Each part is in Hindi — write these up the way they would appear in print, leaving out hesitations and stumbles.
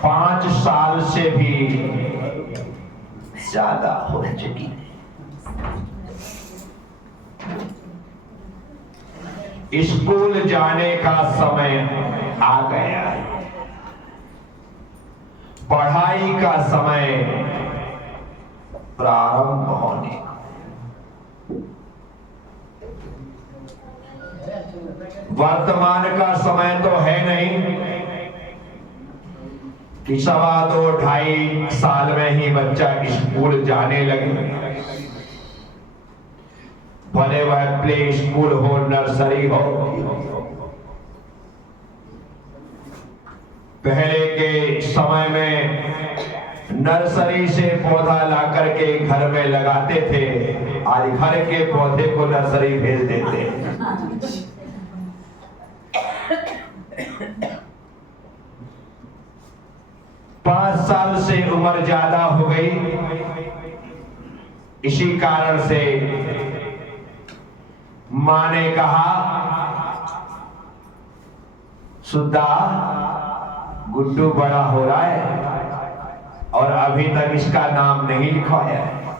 5 साल से भी ज्यादा हो चुकी है। स्कूल जाने का समय आ गया है, पढ़ाई का समय प्रारंभ होने का। वर्तमान का समय तो है नहीं कि 2.5 साल में ही बच्चा स्कूल जाने लगे, भले वह प्ले स्कूल हो, नर्सरी हो। पहले के समय में नर्सरी से पौधा ला करके घर में लगाते थे, आज घर के पौधे को नर्सरी भेज देते हैं। 5 साल से उम्र ज्यादा हो गई, इसी कारण से मां ने कहा, सुद्धा गुड्डू बड़ा हो रहा है और अभी तक इसका नाम नहीं लिखवाया है।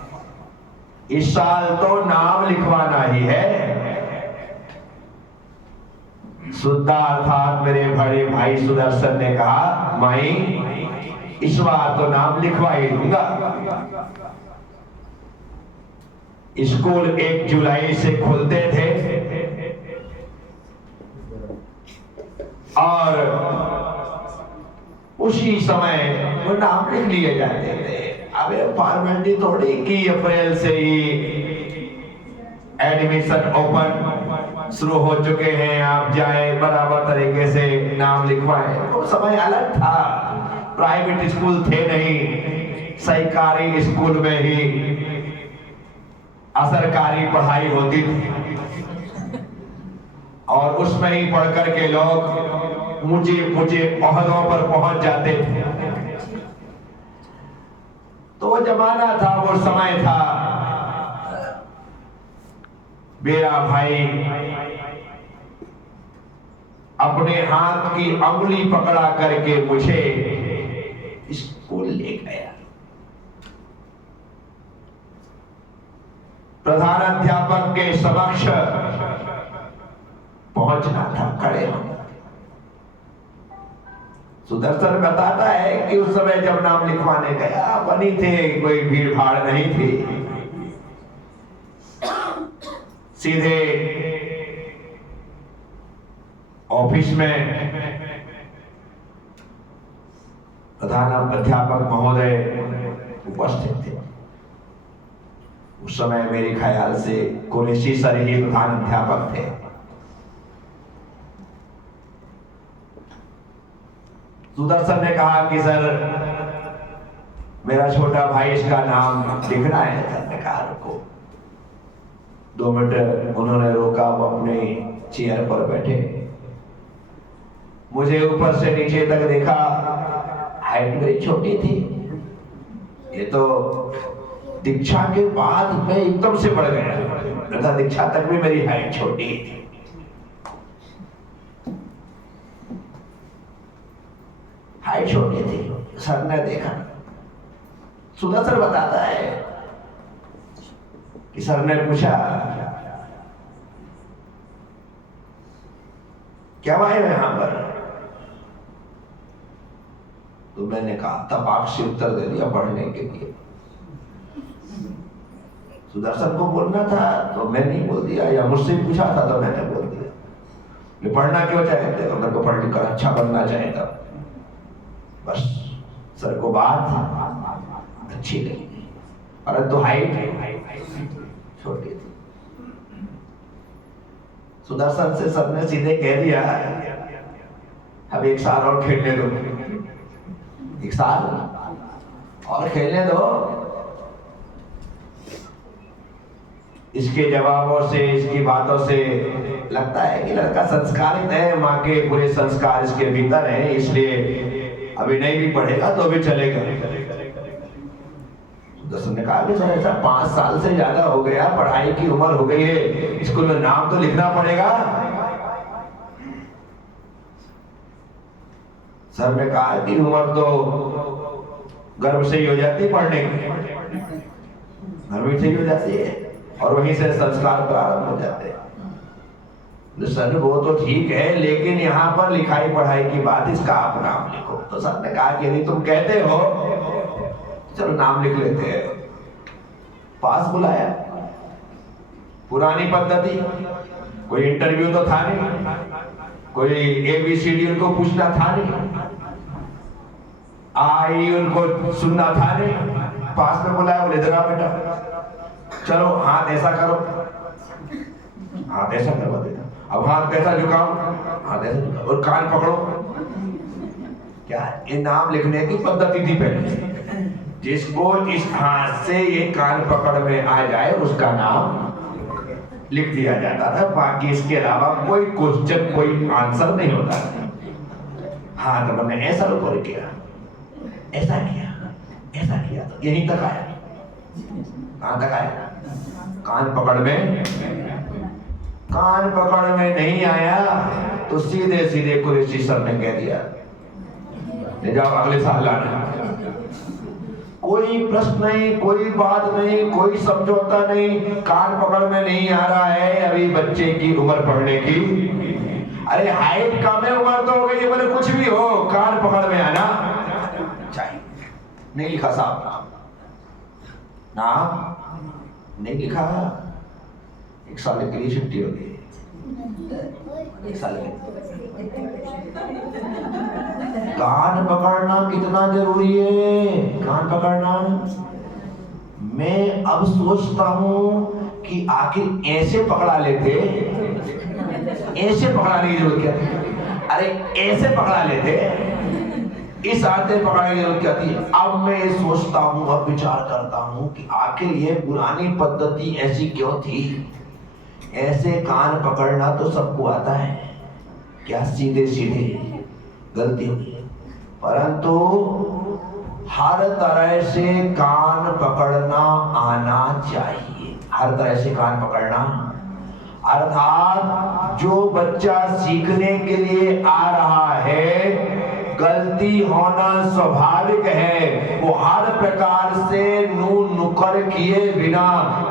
इस साल तो नाम लिखवाना ही है। सुद्धा अर्थात मेरे बड़े भाई सुदर्शन ने कहा, माई इस बार तो नाम लिखवा ही दूंगा। स्कूल 1 जुलाई से खुलते थे और उसी समय वो नाम लिख लिए जाते थे। अब फॉर्मेलिटी थोड़ी कि अप्रैल से ही एडमिशन ओपन शुरू हो चुके हैं, आप जाए बराबर तरीके से नाम लिखवाएं। वो समय अलग था, प्राइवेट स्कूल थे नहीं, सरकारी स्कूल में ही असरकारी पढ़ाई होती थी और उसमें ही पढ़ करके लोग ऊंचे ओहदों पर पहुंच जाते थे। तो वो जमाना था, वो समय था। मेरा भाई अपने हाथ की अंगुली पकड़ा करके मुझे स्कूल ले गया। प्रधानाध्यापक के समक्ष पहुंचना था, खड़े होना। सुदर्शन बताता है कि उस समय जब नाम लिखवाने गया, बनी थे, कोई भीड़ भाड़ नहीं थी। सीधे ऑफिस में प्रधानाध्यापक महोदय उपस्थित थे। उस समय मेरे ख्याल से कुरैशी सर ही प्रधानाध्यापक थे। सुदर्शन ने कहा कि सर मेरा छोटा भाई, इसका नाम लिखना है। सर ने कहा रुको। 2 मिनट उन्होंने रोका, वो अपने चेयर पर बैठे, मुझे ऊपर से नीचे तक देखा। हाइट मेरी छोटी थी, ये तो दीक्षा के बाद मैं एकदम से बढ़ गया। दीक्षा तक भी मेरी हाइट छोटी थी। हाइट छोटी थी। सर ने देखा, सुदर्शन बताता है कि सर ने पूछा, क्या आए हो यहां पर? तो मैंने कहा, तपाक से उत्तर दे दिया, पढ़ने के लिए। सुदर्शन को बोलना था तो मैं नहीं बोल दिया, या मुझसे पूछा था तो मैंने बोल दिया। ये पढ़ना क्यों चाहते हो? मेरे को पढ़ लिख कर अच्छा बनना चाहता। बस सर को बात अच्छी लगी, परंतु हाइट छोटी थी। सुदर्शन से सर ने सीधे कह दिया, अब 1 साल और खेलने दो, 1 साल और खेलने दो। इसके जवाबों से, इसकी बातों से लगता है कि लड़का संस्कारित है, माँ के पूरे संस्कार इसके भीतर हैं, इसलिए अभी नहीं भी पढ़ेगा तो भी चलेगा। दर्शन ने कहा कि सर ऐसा 5 साल से ज्यादा हो गया, पढ़ाई की उम्र हो गई है, स्कूल में नाम तो लिखना पड़ेगा। सर ने कहा कि उम्र तो गर्भ से ही हो जाती है पढ़ने की, गर्भ से ही हो जाती है और वहीं से संस्कार प्रारंभ हो जाते हैं। सर वो तो ठीक है, लेकिन यहाँ पर लिखाई पढ़ाई की बात, इसका आप नाम लिखो। तो सर ने कहा कि यदि तुम कहते हो चलो नाम लिख लेते हैं। पास बुलाया, पुरानी पद्धति, कोई इंटरव्यू तो था नहीं, कोई ABCD उनको पूछना था नहीं, आई उनको सुनना था नहीं। पास में बुलाया, बोले जरा बेटा चलो हाथ ऐसा करो, हाथ ऐसा करवा देना, अब हाथ कैसा झुकाओ, हाथ ऐसा झुकाओ और कान पकड़ो। क्या ये नाम लिखने की पद्धति थी पहले। जिसको इस हाथ से ये कान पकड़ में आ जाए उसका नाम लिख दिया जाता था। बाकी इसके अलावा कोई क्वेश्चन, कोई आंसर नहीं होता। हाथ मैंने ऐसा ऊपर किया, ऐसा किया, ऐसा किया, तो यहीं तक आया। कहां तक आया? कान पकड़ में। कान पकड़ में नहीं आया तो सीधे सीधे कुरैशी सर ने कह दिया ले जाओ अगले साल लाना। कोई प्रश्न नहीं, कोई बात नहीं, कोई समझौता नहीं। कान पकड़ में नहीं आ रहा है, अभी बच्चे की उम्र पढ़ने की। अरे हाइट कम है, उम्र तो हो गई है, बोले कुछ भी हो, कान पकड़ में आना चाहिए। नहीं लिखा साहब नाम नहीं लिखा, एक साल के लिए छुट्टी हो गई, एक साल के। कान पकड़ना कितना जरूरी है, कान पकड़ना। मैं अब सोचता हूं कि आखिर ऐसे पकड़ा लेते, ऐसे पकड़ाने की जरूरत क्या थी? अरे ऐसे पकड़ा लेते, इस हाथ से पकड़ने की जरूरत क्या थी? अब मैं ये सोचता हूं, अब विचार करता हूं कि आखिर ये पुरानी पद्धति ऐसी क्यों थी। ऐसे कान पकड़ना तो सबको आता है, क्या सीधे सीधे गलती होगी, परंतु हर तरह से कान पकड़ना आना चाहिए। हर तरह से कान पकड़ना, अर्थात जो बच्चा सीखने के लिए आ रहा है, गलती होना स्वाभाविक है, वो हर प्रकार से नून नुकर किए बिना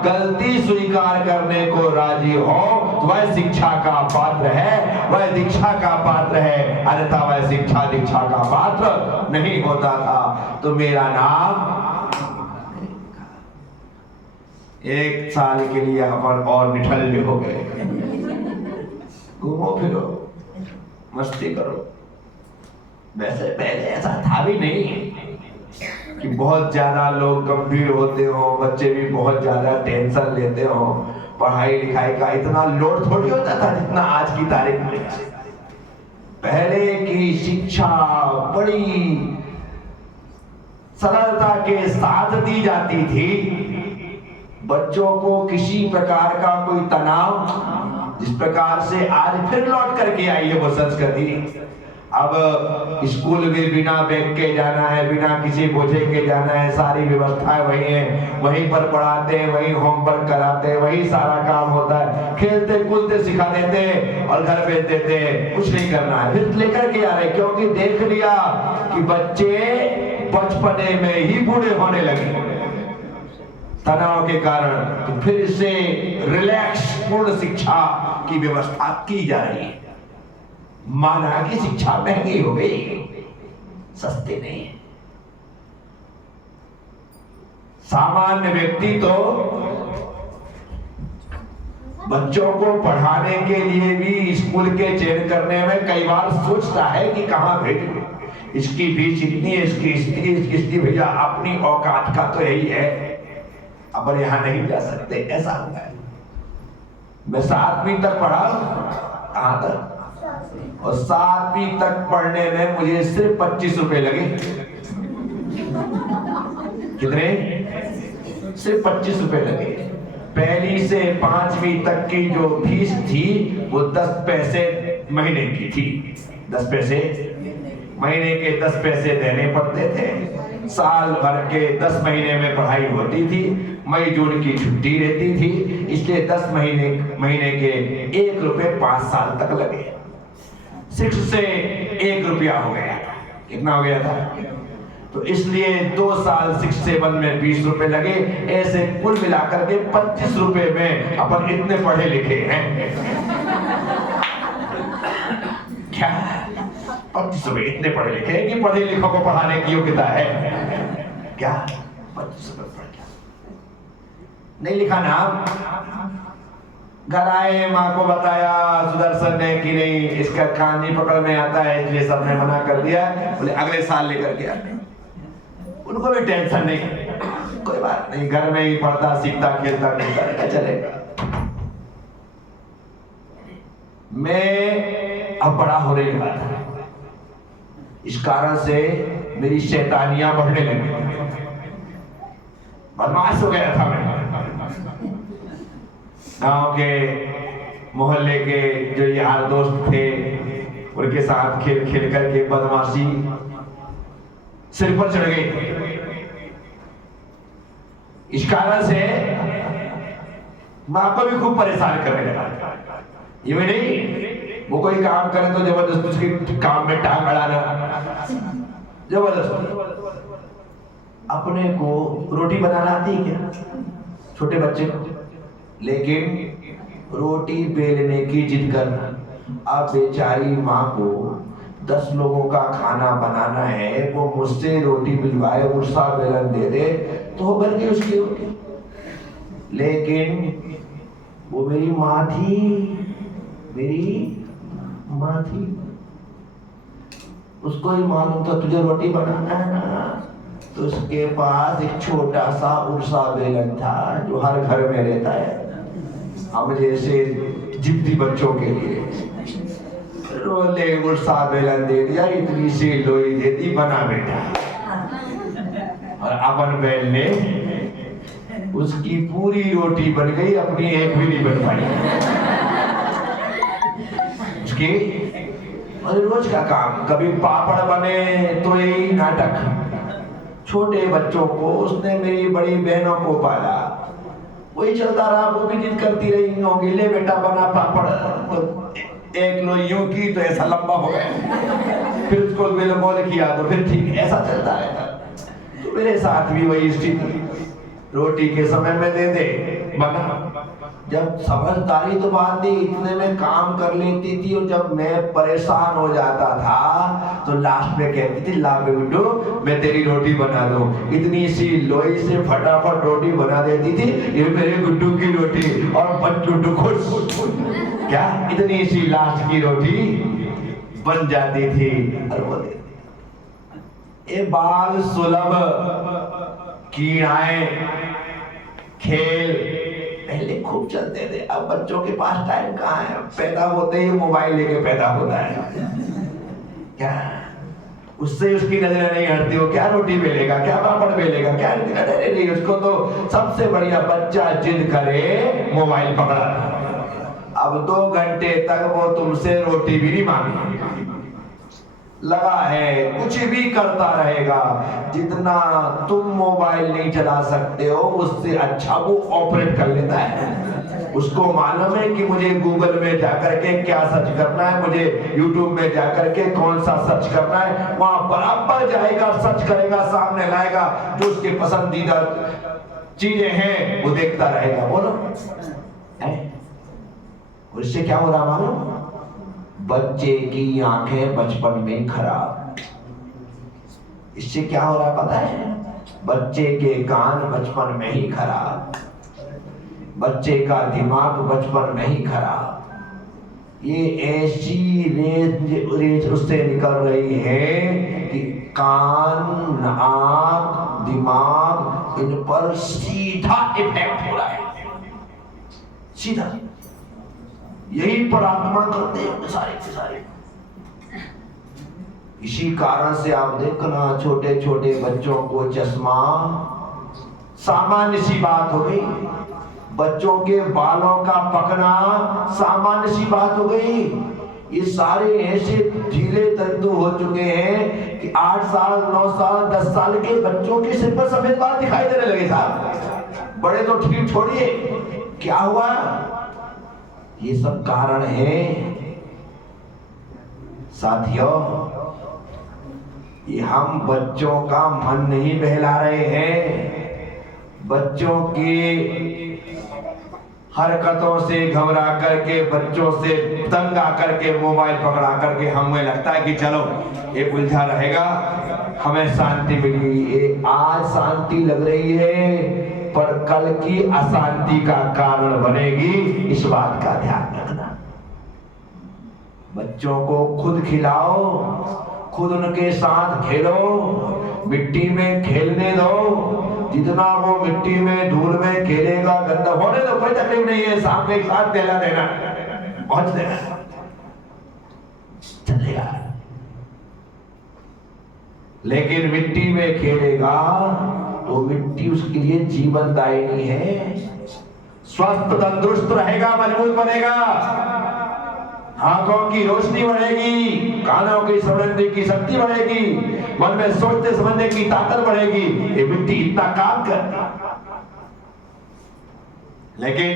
गलती स्वीकार करने को राजी हो, तो वह शिक्षा का पात्र है, वह दीक्षा का पात्र है। अन्यथा वह शिक्षा दीक्षा का पात्र नहीं होता था। तो मेरा नाम एक साल के लिए अपन और निठल्ले हो गए। घूमो फिरो, मस्ती करो। वैसे पहले ऐसा था भी नहीं कि बहुत ज्यादा लोग गंभीर होते हो, बच्चे भी बहुत ज्यादा टेंशन लेते हो। पढ़ाई लिखाई का इतना लोड थोड़ी होता था जितना आज की तारीख में। पहले की शिक्षा बड़ी सरलता के साथ दी जाती थी। बच्चों को किसी प्रकार का कोई तनाव, जिस प्रकार से आज फिर लौट करके आई है वो संस्कृति। अब स्कूल भी बिना बैग के जाना है, बिना किसी बोझे के जाना है, सारी व्यवस्थाएं वही है, वहीं पर पढ़ाते हैं, वहीं होमवर्क कराते हैं, वही सारा काम होता है। खेलते कूदते सिखा देते हैं और घर भेज देते हैं, कुछ नहीं करना है। फिर लेकर के आ रहे, क्योंकि देख लिया कि बच्चे बचपने में ही बूढ़े होने लगे तनाव के कारण। तो फिर से रिलैक्स पूर्ण शिक्षा की व्यवस्था की जा रही है। माना कि शिक्षा महंगी हो गई, सस्ती नहीं है। सामान्य व्यक्ति तो बच्चों को पढ़ाने के लिए भी स्कूल के चयन करने में कई बार सोचता है कि कहां भेजूं, इसकी फीस इतनी है, इसकी स्थिति भैया अपनी औकात का तो यही है, अपन यहां नहीं जा सकते, ऐसा होता है। मैं 7वीं तक पढ़ा, कहां तक, और 7वीं तक पढ़ने में मुझे सिर्फ 25 रुपए लगे। कितने? सिर्फ 25 रुपए लगे। पहली से 5वीं तक की जो फीस थी वो 10 पैसे महीने की थी। 10 पैसे महीने के 10 पैसे देने पड़ते थे। साल भर के 10 महीने में पढ़ाई होती थी। मई जून की छुट्टी रहती थी, इसलिए 10 महीने के 1 रुपए 5 साल तक लगे। 6 से 1 रुपया हो गया। कितना हो गया था? तो इसलिए 2 साल 6-7 में 20 रुपए लगे, ऐसे कुल मिलाकर के 25 रुपए में अपन इतने पढ़े लिखे हैं। क्या 25 रुपए इतने पढ़े लिखे हैं कि पढ़े लिखों को पढ़ाने की योग्यता है क्या? 25 रुपए पढ़ गया, नहीं लिखा ना। घर आए, माँ को बताया सुदर्शन ने कि नहीं इसका कान नहीं पकड़ में आता है, इसलिए सबने मना कर दिया। बोले अगले साल लेकर के आए। उनको भी टेंशन नहीं, कोई बात नहीं, घर में ही पढ़ता सीखता खेलता खेलता चलेगा। मैं अब बड़ा होने लगा था, इस कारण से मेरी शैतानियां बढ़ने लगी, बदमाश हो गया था मैं। गांव के मोहल्ले के जो यार दोस्त थे उनके साथ खेल खेल करके बदमाशी सिर पर चढ़ गई। इस कारण से मां को भी खूब परेशान करने लगा। ये में नहीं, वो कोई काम करे तो जबरदस्त उसके काम में टांग अड़ाना, जबरदस्त। अपने को रोटी बनाना आती है क्या छोटे बच्चे को? लेकिन रोटी बेलने की जिद करना। अब बेचारी माँ को 10 लोगों का खाना बनाना है, वो मुझसे रोटी बिलवाए, उर्सा बेलन दे दे तो बन गई उसकी रोटी। लेकिन वो मेरी माँ थी, मेरी माँ थी, उसको ही मालूम था तुझे रोटी बनाना है ना। तो उसके पास एक छोटा सा उर्सा बेलन था जो हर घर में रहता है, हम जैसे जिद्दी बच्चों के लिए। रोले उर्सा बेलन दे दिया, इतनी सी लोई दे दी, बना बेटा। और अपन बेल ने उसकी पूरी रोटी बन गई, अपनी एक भी नहीं बन पाई। उसकी रोज का काम, कभी पापड़ बने तो यही नाटक। छोटे बच्चों को उसने मेरी बड़ी बहनों को पाला, वही चलता रहा। वो भी जिद करती रही होगी, ले बेटा बना पापड़। तो एक लो यूं की तो ऐसा लंबा हो गया, फिर उसको गोल किया तो फिर ठीक, ऐसा चलता रहता। तो मेरे साथ भी वही स्थिति, रोटी के समय में दे दे बना। जब समझदारी तो बात थी, इतने में काम कर लेती थी। और जब मैं परेशान हो जाता था तो लास्ट में कहती थी ला बेटू मैं तेरी रोटी बना दूं। इतनी सी लोई से फटाफट रोटी बना देती थी, ये मेरे गुड्डू की रोटी, और गुड्डू खुश। क्या इतनी सी लास्ट की रोटी बन जाती थी। और वो ये बाल सुलभ कीड़ाएं खेल पहले खूब चलते थे। अब बच्चों के पास टाइम कहाँ है, पैदा होते ही मोबाइल लेके पैदा होता है। क्या उससे उसकी नजरें नहीं हटती, वो क्या रोटी बेलेगा, क्या पापड़ बेलेगा, क्या नहीं। उसको तो सबसे बढ़िया बच्चा जिद करे मोबाइल पकड़ा। अब 2 घंटे तक वो तुमसे रोटी भी नहीं मांगी, लगा है कुछ भी करता रहेगा। जितना तुम मोबाइल नहीं चला सकते हो उससे अच्छा वो ऑपरेट कर लेता है। उसको मालूम है कि मुझे गूगल में जाकर के क्या सर्च करना है, मुझे यूट्यूब में जाकर के कौन सा सर्च करना है, वहां बराबर जाएगा, सर्च करेगा, सामने लाएगा, जो उसके पसंदीदा चीजें हैं वो देखता रहेगा। बोलो उससे क्या हो रहा मालूम? बच्चे की आंखें बचपन में खराब। इससे क्या हो रहा पता है? बच्चे के कान बचपन में ही खराब, बच्चे का दिमाग बचपन में ही खराब। ये ऐसी रेज उससे निकल रही है कि कान, आंख, दिमाग, इन पर सीधा इफेक्ट हो रहा है, सीधा। यही परात्मा करते हैं सारे के सारे। इसी कारण से आप देखना छोटे छोटे बच्चों को चश्मा सामान्य सी बात हो गई, बच्चों के बालों का पकना सामान्य सी बात हो गई। ये सारे ऐसे ढीले तंतु हो चुके हैं कि 8 साल 9 साल 10 साल के बच्चों के सिर पर सफेद बाल दिखाई देने लगे साहब। बड़े तो ठीक छोड़िए, क्या हुआ? ये सब कारण है साथियों। कि हम बच्चों का मन नहीं बहला रहे हैं, बच्चों की हरकतों से घबरा करके, बच्चों से तंग आकर के मोबाइल पकड़ा करके हमें लगता है कि चलो ये उलझा रहेगा, हमें शांति मिली। ये आज शांति लग रही है पर कल की अशांति का कारण बनेगी, इस बात का ध्यान रखना। बच्चों को खुद खिलाओ, खुद उनके साथ खेलो, मिट्टी में खेलने दो। जितना वो मिट्टी में धूल में खेलेगा, गंदा होने दो, कोई तकलीफ नहीं है। सामने एक साथ टहला देना, पहुंच देना, चलेगा। लेकिन मिट्टी में खेलेगा तो मिट्टी उसके लिए जीवनदायिनी है। स्वस्थ तंदुरुस्त रहेगा, मजबूत बनेगा, आंखों की रोशनी बढ़ेगी, कानों की समझने की शक्ति बढ़ेगी, मन में सोचने समझने की ताकत बढ़ेगी। ये मिट्टी इतना काम करती। लेकिन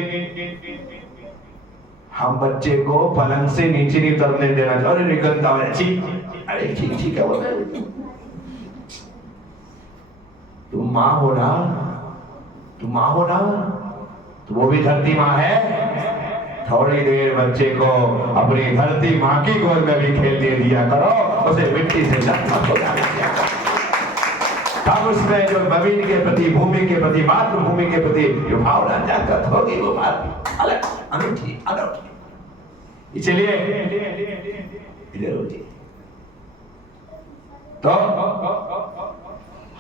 हम बच्चे को पलंग से नीचे नहीं उतरने देना चाहिए। अरे निकलता है, अरे ठीक है, बोल रहे तुम माँ हो ना, तुम माँ हो ना, तो वो भी धरती माँ है। थोड़ी देर बच्चे को अपनी धरती माँ की गोद में भी खेलने दिया करो, उसे मिट्टी से नफरत हो जाने दिया करो। तब उसमें जो जमीन के प्रति, भूमि के प्रति, मातृभूमि के प्रति जो भावना जागृत होगी, वो बात अलग अनूठी अनूठी। इसलिए इधर हो जी। तो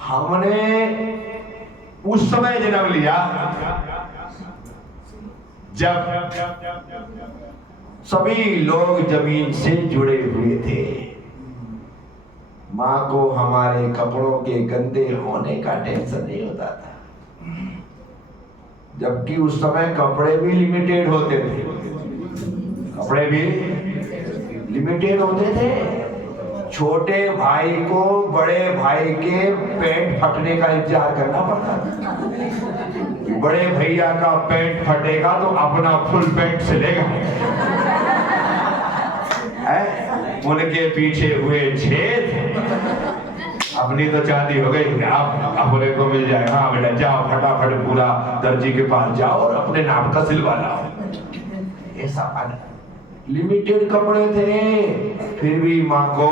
हमने उस समय जन्म लिया जब सभी लोग जमीन से जुड़े हुए थे। माँ को हमारे कपड़ों के गंदे होने का टेंशन नहीं होता था, जबकि उस समय कपड़े भी लिमिटेड होते थे। कपड़े भी लिमिटेड होते थे। छोटे भाई को बड़े भाई के पैंट फटने का इंतजार करना पड़ता था। बड़े भैया का पैंट फटेगा तो अपना फुल पैंट सिलेगा। उनके पीछे हुए छेद, अपनी तो चांदी हो गई, आप अपने को मिल जाए। हाँ बेटा जाओ, फटाफट पूरा दर्जी के पास जाओ और अपने नाम का सिलवा लाओ। ऐसा लिमिटेड कपड़े थे, फिर भी माँ को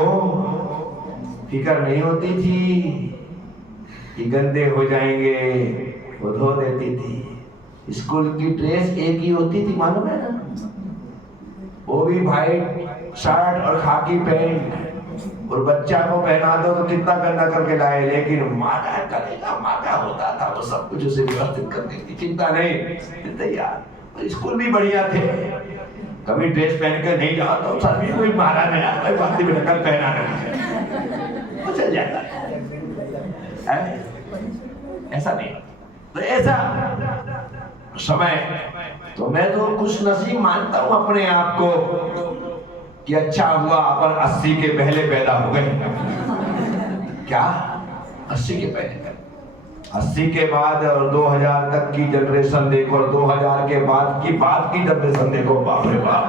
फिक्र नहीं होती थी कि गंदे हो जाएंगे, वो धो देती थी। स्कूल की ड्रेस एक ही होती थी, मालूम है ना, वो भी व्हाइट शर्ट और खाकी पैंट। और बच्चा को पहना दो तो कितना गंदा करके लाए, लेकिन मादा करेगा, मादा होता था, वो सब कुछ उसे व्यवस्थित करने की चिंता नहीं, तैयार। स्कूल भी बढ़िया थे, कभी ड्रेस पहन कर नहीं जाओ तो सर भी कोई मारा नहीं, कोई बात नहीं, कल पहना नहीं, वो चल जाता है। ऐसा नहीं, तो ऐसा समय तो मैं तो खुश नसीब मानता हूं अपने आप को कि अच्छा हुआ अपन 80 के पहले पैदा हो गए। क्या 80 के पहले, 80 के बाद और 2000 तक की जनरेशन देखो, और 2000 के बाद की जनरेशन देखो, बाप रे बाप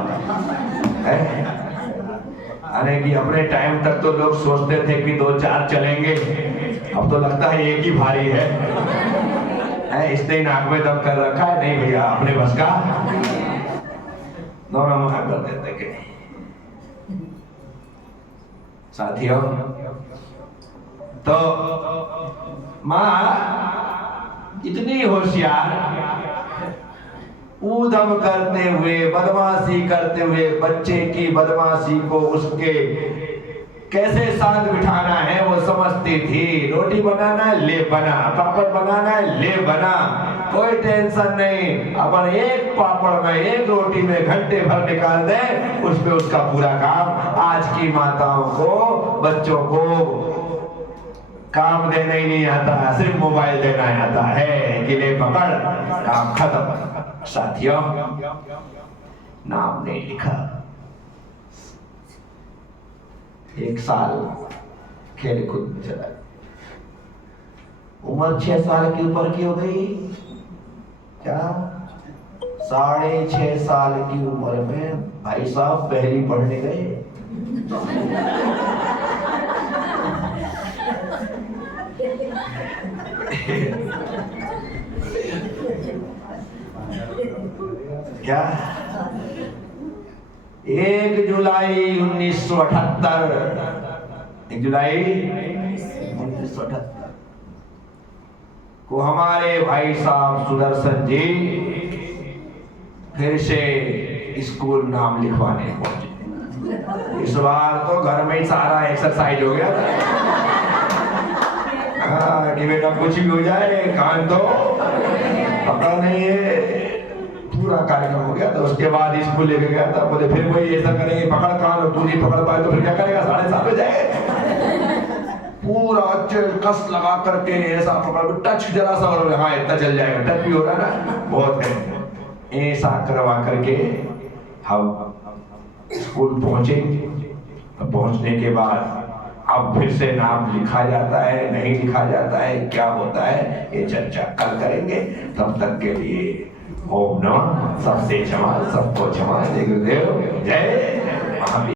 है। यानी कि अपने टाइम तक तो लोग सोचते थे कि 2-4 चलेंगे, अब तो लगता है एक ही भारी है। इसने नाक में दम कर रखा है, नहीं भैया अपने बस का, दोनों मना कर देते कि साथियों। तो माँ इतनी होशियार, ऊधम करते हुए, बदमाशी करते हुए, बच्चे की बदमाशी को उसके कैसे शांत बिठाना है वो समझती थी। रोटी बनाना है, ले बना, पापड़ बनाना है, ले बना, कोई टेंशन नहीं। अपन एक पापड़ में, एक रोटी में घंटे भर निकाल दे, उसमें उसका पूरा काम। आज की माताओं को, बच्चों को काम देना ही नहीं आता, सिर्फ मोबाइल देना आता है कि ले पकड़, काम खत्म। साथियों, नाम नहीं लिखा, 1 साल खेल कूद में चला, उम्र 6 साल के ऊपर की हो गई। क्या 6.5 साल की उम्र में भाई साहब पहली पढ़ने गए। क्या 1 जुलाई 1978, 1 जुलाई 1978 को हमारे भाई साहब सुदर्शन जी फिर से स्कूल नाम लिखवाने पहुंचे। इस बार तो घर में ही सारा एक्सरसाइज हो गया था। हाँ कि बेटा कुछ भी हो जाए कान तो पकड़ नहीं है, पूरा कार्यक्रम हो गया। तो उसके बाद स्कूल लेके गया था, बोले फिर वही ऐसा करेंगे, पकड़ कान और तू नहीं पकड़ पाए तो फिर क्या करेगा, 7:30 बजे पूरा अच्छे कस लगा करके ऐसा पकड़, टच जरा सा और हाँ इतना चल जाएगा, टच भी हो रहा ना बहुत है, ऐसा करवा करके हम स्कूल पहुंचे। पहुंचने के बाद अब फिर से नाम लिखा जाता है नहीं लिखा जाता है, क्या होता है, ये चर्चा कल करेंगे। तब तक के लिए ओम नमः, सबसे क्षमा, सबको क्षमा, जय गुरुदेव, जय महावीर।